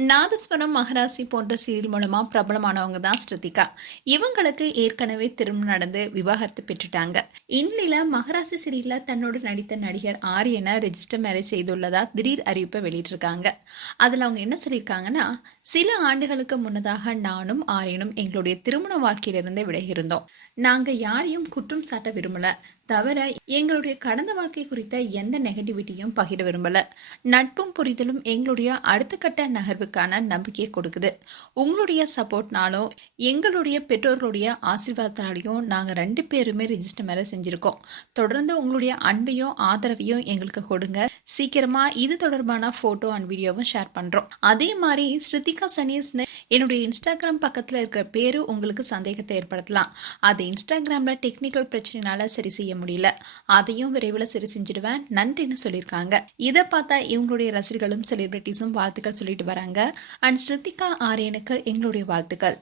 நாதஸ்வரம் மகராசி போன்ற சீரியல் மூலமா பிரபலமானவங்க தான் ஸ்ருதிகா. இவங்களுக்கு ஏற்கனவே திருமணம் நடந்து விவாகரத்து பெற்றுட்டாங்க. இந்நில மகராசி சீரியல்ல தன்னோடு நடித்த நடிகர் ஆரியனை ரெஜிஸ்டர் மேரேஜ் செய்துள்ளதா திடீர் அறிவிப்பை வெளியிட்டிருக்காங்க. அதுல அவங்க என்ன சொல்லியிருக்காங்கன்னா சில ஆண்டுகளுக்கு முன்னதாக நானும் ஆரியனும் எங்களுடைய திருமண வாழ்க்கையிலிருந்து விலகியிருந்தோம் நாங்க யாரையும் குற்றம் சாட்ட விரும்பல. தவிர எங்களுடைய கடந்த வாழ்க்கை குறித்த எந்த நெகட்டிவிட்டியும் பகிர விரும்பல. நட்பும் புரிதலும் எங்களுடைய அடுத்த கட்ட நகர் நகர்வுக்கான நம்பிக்கையை கொடுக்குது. உங்களுடைய சப்போர்ட்னாலும் எங்களுடைய பெற்றோர்களுடைய ஆசீர்வாதத்தினாலையும் நாங்கள் ரெண்டு பேருமே ரிஜிஸ்டர் மேலே செஞ்சுருக்கோம். தொடர்ந்து உங்களுடைய அன்பையும் ஆதரவையும் எங்களுக்கு கொடுங்க. சீக்கிரமா இது தொடர்பான ஃபோட்டோ அண்ட் வீடியோவும் ஷேர் பண்ணுறோம் அதே மாதிரி ஸ்ருதிகா சனீஸ்னு என்னுடைய இன்ஸ்டாகிராம் பக்கத்தில் இருக்கிற பேரு உங்களுக்கு சந்தேகத்தை ஏற்படுத்தலாம். அது இன்ஸ்டாகிராமில் டெக்னிக்கல் பிரச்சனைனால சரி செய்ய முடியல. அதையும் விரைவில் சரி செஞ்சிடுவேன். நன்றின்னு சொல்லியிருக்காங்க. இதை பார்த்தா இவங்களுடைய ரசிகர்களும் செலிபிரிட்டிஸும் வாழ்த்துக்கள் சொல்லிட்டு வராங்க. அண்ட் ஸ்ருதிகா ஆரியனுக்கு எங்களுடைய வாழ்த்துக்கள்.